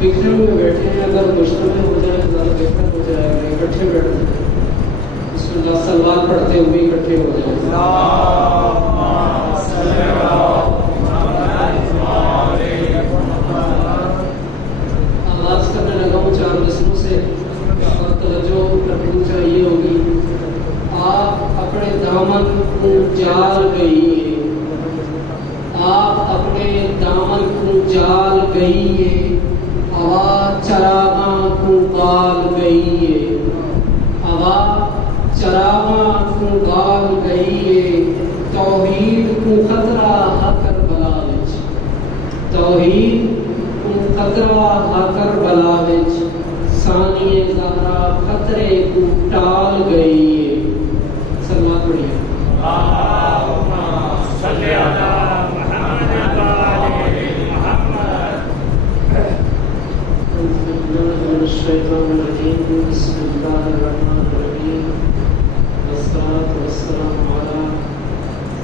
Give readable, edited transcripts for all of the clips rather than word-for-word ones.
بکھرے ہوئے بیٹھے ہیں، اگر مجتمع ہو جائے تو زیادہ بہتر ہو جائے گا، اکٹھے بیٹھ جائیں، بسم اللہ سلوات پڑھتے ہوئے اکٹھے ہو جائیں۔ آغاز کرنے لگا ہوں 4 مصروں سے اور توجہ رکھنی چاہیے ہوگی۔ آپ اپنے دامن کو جال گئیے، آپ اپنے دامن کو جال گئیے، ہوا چراغاں کو گال گئیے، ہوا چراغاں کو گال گئیے، توحید کو خطرہ ہا کر بلا وچ، توحید کو خطرہ ہا کر بلا وچ، ثانی زہرا خطرے کو ٹال گئیے۔ سلوات پڑھیے۔ اللہم صلی علی محمد الشیطان الرجیم، بسم اللہ الرحمن الرحیم، والصلاة والسلام علی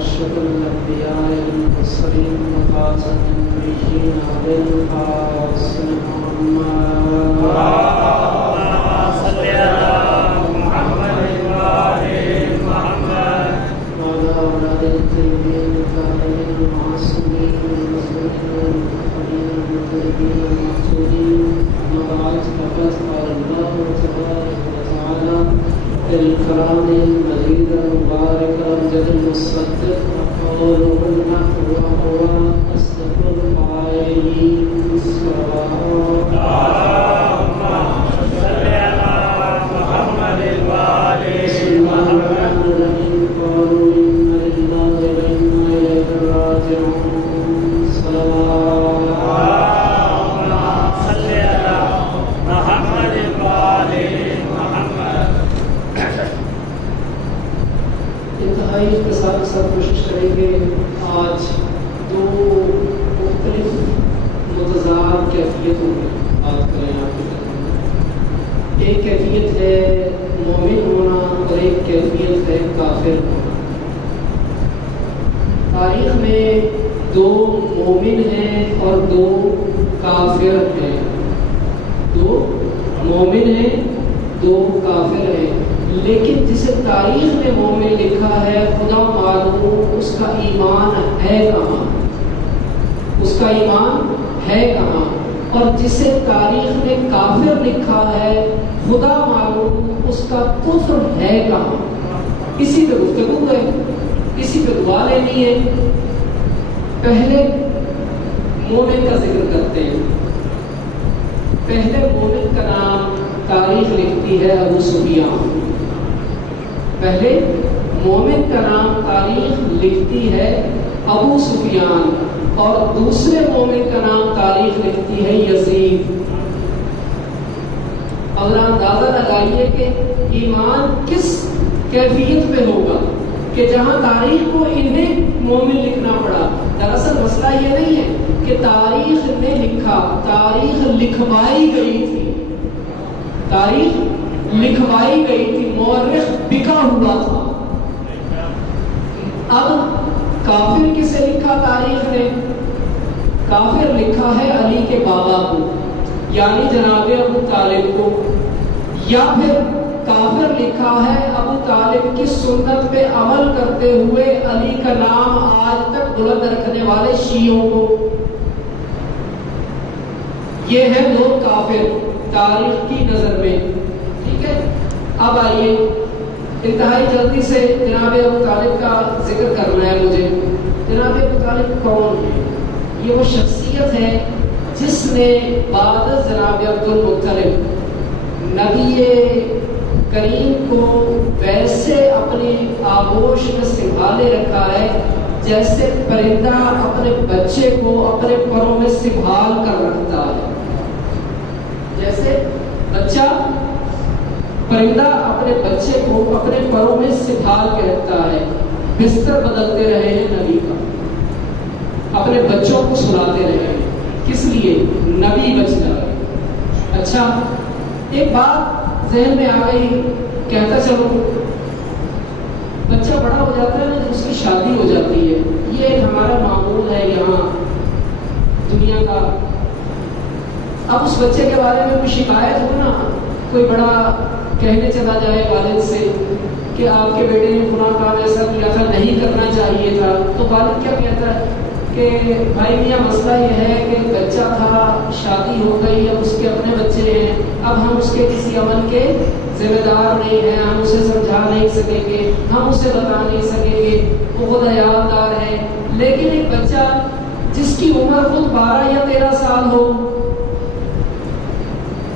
اشرف الانبیاء والمرسلین وخاتم النبیین ابوالقاسم محمد صلی علی محمد وآل محمد وعلی اولاد الطیبین الطاہرین المعصومین المظلومین المطہرین المحسودین۔ فقد قال الله تبارك وتعالى في القرآن المجيد المبارك الأمجد المصدق وقوله الحق وهو أصدق القائلين اللهم صل على محمد وآل محمد قالوا إنا لله وإنا إليه راجعون صلوات اختصار کے ساتھ کوشش کریں گے آج 2 مختلف متضاد کیفیتوں میں بات کریں آپ کے۔ ایک کیفیت ہے مومن ہونا اور ایک کیفیت ہے کافر ہونا۔ تاریخ میں 2 مومن ہیں اور 2 کافر ہیں، 2 مومن ہیں 2 کافر ہیں، لیکن جسے تاریخ میں مومن لکھا ہے خدا معلوم اس کا ایمان ہے کہاں، اس کا ایمان ہے کہاں، اور جسے تاریخ میں کافر لکھا ہے خدا معلوم اس کا کفر ہے کہاں۔ اسی پہ گفتگو ہے، اسی پہ دعا لینی ہے۔ پہلے مومن کا ذکر کرتے ہیں۔ پہلے مومن کا نام تاریخ لکھتی ہے ابو سفیان۔ پہلے مومن کا نام تاریخ لکھتی ہے ابو سفیان، اور دوسرے مومن کا نام تاریخ لکھتی ہے یزید۔ اگر اندازہ لگائیے کہ ایمان کس کیفیت پہ ہوگا کہ جہاں تاریخ کو انہیں مومن لکھنا پڑا۔ دراصل مسئلہ یہ نہیں ہے کہ تاریخ نے لکھا، تاریخ لکھوائی گئی تھی، تاریخ لکھوائی گئی تھی، مورخ بکا ہوا تھا۔ اب کافر کسے لکھا تاریخ نے؟ کافر لکھا ہے علی کے بابا کو، یعنی جناب ابو طالب کو، یا پھر کافر لکھا ہے ابو طالب کی سنت پہ عمل کرتے ہوئے علی کا نام آج تک بلند رکھنے والے شیعوں کو۔ یہ ہے لوگ کافر تاریخ کی نظر میں، ٹھیک ہے۔ اب آئیے انتہائی جلدی سے جناب ابو طالب کا ذکر کرنا ہے مجھے۔ جناب ابو طالب کون ہے؟ یہ وہ شخصیت ہے جس نے بعد جناب عبد المطلب نبی کریم کو ویسے اپنی آغوش میں سنبھالے رکھا ہے جیسے پرندہ اپنے بچے کو اپنے پروں میں سنبھال کر رکھتا ہے، جیسے بچہ پرندہ اپنے بچے کو اپنے پروں میں سنبھال کے رکھتا ہے۔ بستر بدلتے رہے ہیں نبی کا، اپنے بچوں کو سلاتے رہے ہیں، کس لیے؟ نبی بچ جائے۔ اچھا، ایک بات ذہن میں آ گئی، کہتا چلو بچہ بڑا ہو جاتا ہے نا، جب اس کی شادی ہو جاتی ہے، یہ ایک ہمارا معمول ہے یہاں دنیا کا، اب اس بچے کے بارے میں کوئی شکایت ہو نا، کوئی بڑا کہنے چلا جائے والد سے کہ آپ کے بیٹے نے فلاں کام ایسا کیا تھا، نہیں کرنا چاہیے تھا، تو والد کیا کہتا ہے کہ بھائی میاں مسئلہ یہ ہے کہ بچہ تھا، شادی ہو گئی، اب اس کے اپنے بچے ہیں، اب ہم اس کے کسی عمل کے ذمہ دار نہیں ہیں، ہم اسے سمجھا نہیں سکیں گے، ہم اسے بتا نہیں سکیں گے، وہ خود حیاتدار ہے۔ لیکن ایک بچہ جس کی عمر خود 12 یا 13 سال ہو،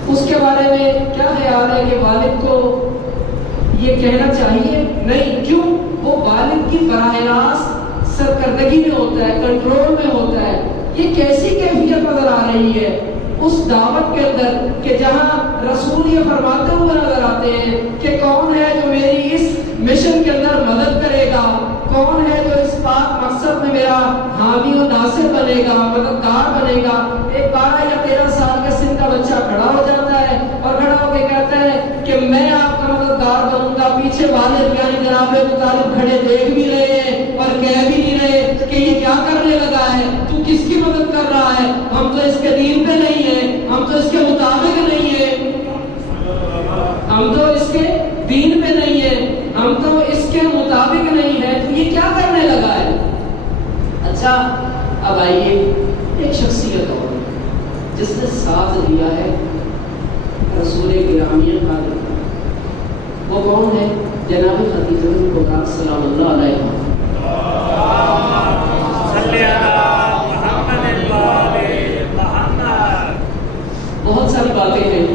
اس کے بارے میں کیا خیال ہے کہ والد کو یہ کہنا چاہیے؟ نہیں۔ کیوں؟ وہ والد کی براہ راست سرکردگی میں ہوتا ہے، کنٹرول میں ہوتا ہے۔ یہ کیسی کیفیت نظر آ رہی ہے اس دعوت کے اندر کہ جہاں رسول یہ فرماتے ہوئے نظر آتے ہیں کہ کون ہے جو میری اس مشن کے اندر مدد کرے گا، کون ہے جو اس پاک مقصد میں میرا حامی و ناصر بنے گا، مددگار بنے گا۔ ایک 12 یا 13 سال کے سن کا بچہ کھڑا ہو جاتا ہے اور کھڑا ہو کے کہتا ہے کہ میں آپ کا مددگار بنوں گا۔ پیچھے والد یعنی جناب ابو طالب کھڑے دیکھ بھی رہے ہیں اور کہہ بھی نہیں رہے کہ یہ کیا کرنے لگا ہے، تو کس کی مدد کر رہا ہے، ہم تو اس کے دین پہ نہیں ہیں، ہم تو اس کے مطابق نہیں ہیں، ہم تو اس کے دین پہ نہیں ہیں، ہم تو اس کے مطابق نہیں ہیں، تو یہ کیا کرنے لگا ہے۔ اچھا اب آئیے ایک شخصیت اور جس نے ساتھ دیا ہے رسول گرامی کا، وہ کون ہے؟ جناب خدیجہ الکبریٰ سلام اللہ علیہا۔ بہت ساری باتیں ہیں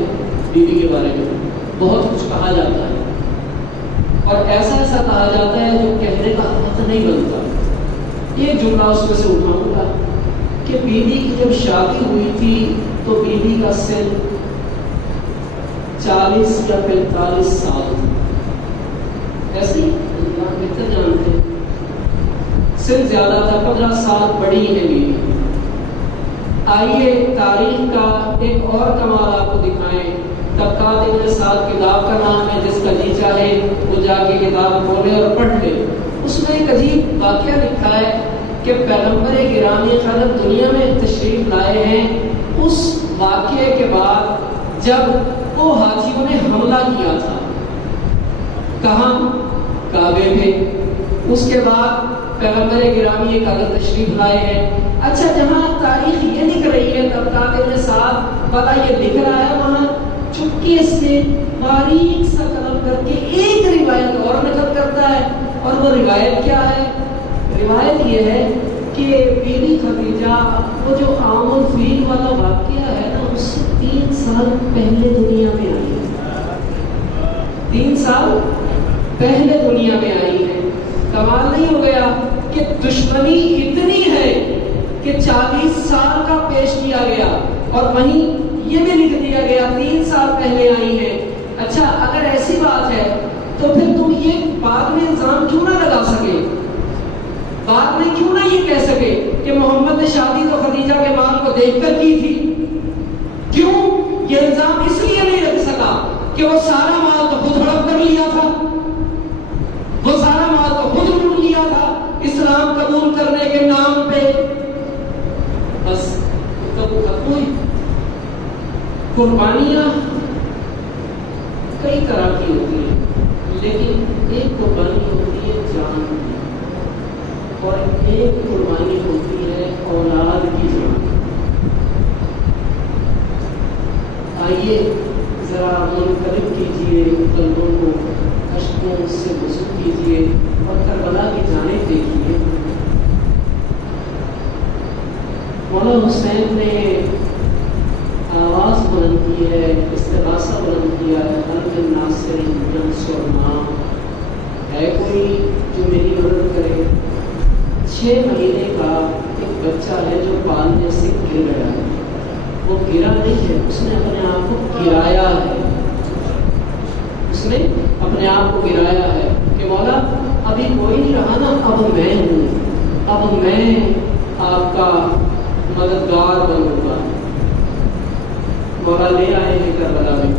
بیوی کے بارے میں، بہت کچھ کہا جاتا ہے اور ایسا ایسا کہا جاتا ہے جو کہنے کا حق نہیں بنتا۔ ایک جملہ اس میں سے اٹھاؤں گا کہ بیوی کی جب شادی ہوئی تھی تو بیوی کا سن 40 یا 45 سال تھا، ایسے ہی بہتر جانتے ہیں، سن زیادہ تھا، 15 سال بڑی ہے بیوی۔ آئیے تاریخ کا ایک اور کمال آپ کو دکھائیں۔ طبقات ابن سعد کتاب کا نام ہے، جس کا جی چاہے وہ جا کے کتاب کھولے اور پڑھ لے۔ اس میں ایک عجیب واقعہ لکھا ہے کہ پیغمبر گرامی حضرت دنیا میں تشریف لائے ہیں اس واقعے کے بعد جب وہ ہاتھیوں نے حملہ کیا تھا، کہاں؟ کعبے میں۔ اس کے بعد پیغمبر گرامی ایک حضرت تشریف لائے ہیں۔ اچھا جہاں تاریخ یہ لکھ رہی ہے طبقات ابن سعد والا یہ لکھ رہا ہے، وہاں چپکے سے باریک سا قلم کر کے ایک روایت اور نقل کرتا ہے، اور وہ روایت کیا ہے؟ روایت یہ ہے کہ بیوی خدیجہ وہ جو عام الفیل والا واقعہ ہے نا، اس سے 3 سال پہلے دنیا میں آئی ہے، 3 سال پہلے دنیا میں آئی ہے۔ کمال نہیں ہو گیا کہ دشمنی اتنی ہے کہ 40 سال کا پیش کیا گیا اور وہیں یہ بھی لکھ دیا گیا 3 سال پہلے آئی ہے۔ اچھا اگر ایسی بات ہے تو پھر تم یہ بعد میں الزام کیوں نہ لگا سکے، بعد میں کیوں نہ یہ کہہ سکے کہ محمد نے شادی تو خدیجہ کے مال کو دیکھ کر کی تھی؟ کیوں یہ الزام اس لیے نہیں رکھ سکا کہ وہ سارا مال تو خود ہڑپ کر لیا تھا، وہ سارا مال تو خود لوٹ لیا تھا اسلام قبول کرنے کے نام پہ۔ بس تب ختم ہوئی۔ قربانیاں کئی طرح کی ہوتی ہیں، لیکن ایک قربانی ہوتی ہے جان کی، اور ایک قربانی ہوتی ہے اولاد کی جان۔ آئیے ذرا منقلب کیجئے قلبوں کو، اشکوں سے وضو کیجئے اور کربلا کی جانب دیکھیے۔ مولا حسین نے آواز بلند کی ہے، استغاثہ بلند کیا ہے، قلب ناصر ینصرنا، ہے کوئی جو میری مدد کرے۔ 6 مہینے کا ایک بچہ ہے جو پالنے سے گر گیا ہے، وہ گرا نہیں ہے، اس نے اپنے آپ کو گرایا ہے، اس نے اپنے آپ کو گرایا ہے کہ مولا ابھی کوئی نہیں رہا نا، اب میں ہوں، اب میں آپ کا مددگار بنوں گا۔ مولا لے آئے ہیں کربلا میں،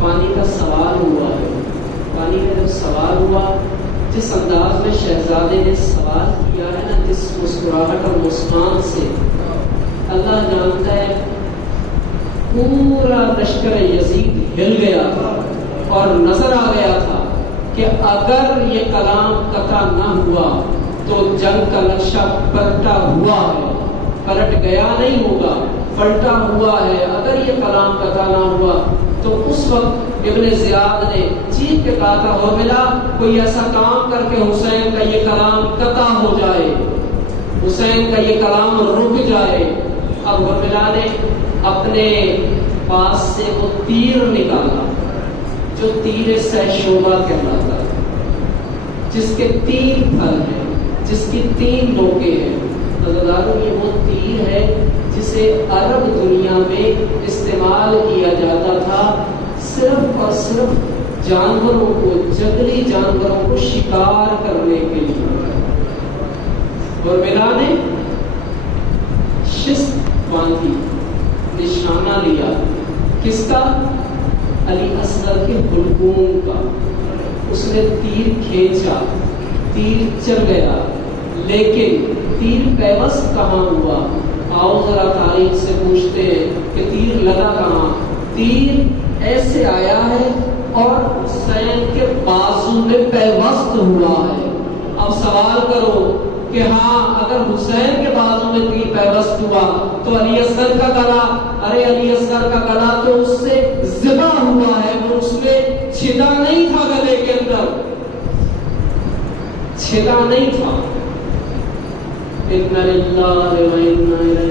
پانی کا سوال ہوا ہے، پانی کا جب سوال ہوا، جس انداز میں شہزادے نے سوال کیا ہے نا، جس مسکراہٹ اور مسکان سے، اللہ جانتا ہے پورا لشکر یزید ہل گیا تھا اور نظر آ گیا تھا کہ اگر یہ کلام قطع نہ ہوا تو جنگ کا نقشہ پلٹا ہوا ہے، پلٹ گیا نہیں ہوگا، پلٹا ہوا ہے۔ اگر یہ کلام قطع نہ ہوا تو اس وقت ابن زیاد نے چیخ کے کہا تھا ہو ملا کوئی ایسا کام کر کے حسین کا یہ کلام قطع ہو جائے، حسین کا یہ کلام رک جائے۔ اب ہرملا نے اپنے پاس سے وہ تیر نکالا جو تیر سہ شعبہ کہلاتا ہے، جس کے 3 پھل ہیں، جس کی 3 نوکیں ہیں۔ حضرات یہ وہ تیر ہے جسے عرب دنیا میں استعمال کیا جاتا تھا صرف اور صرف جانوروں کو، جنگلی جانوروں کو شکار کرنے کے لیے۔ اور ہرملا نے شست باندھی، نشانہ لیا، کس کا؟ علی اصغر کے حلقوم کا۔ اس نے تیر کھینچا، تیر چل گیا، لیکن تیر پیوست کہاں ہوا؟ آؤ ذرا تاریخ سے پوچھتے ہیں کہ تیر لگا کہاں؟ تیر ایسے آیا ہے اور حسین کے بازو میں پیوست ہوا ہے۔ اب سوال کرو کہ ہاں اگر حسین کے بازو میں تیر پیوست ہوا تو علی اصغر کا گلا، ارے علی اصغر کا گلا تو اس سے ذبح ہوا ہے، وہ اس میں چھدا نہیں تھا، گلے کے اندر چھدا نہیں تھا۔ اِنَّ لِلَّهِ وَإِنَّا إِلَيْهِ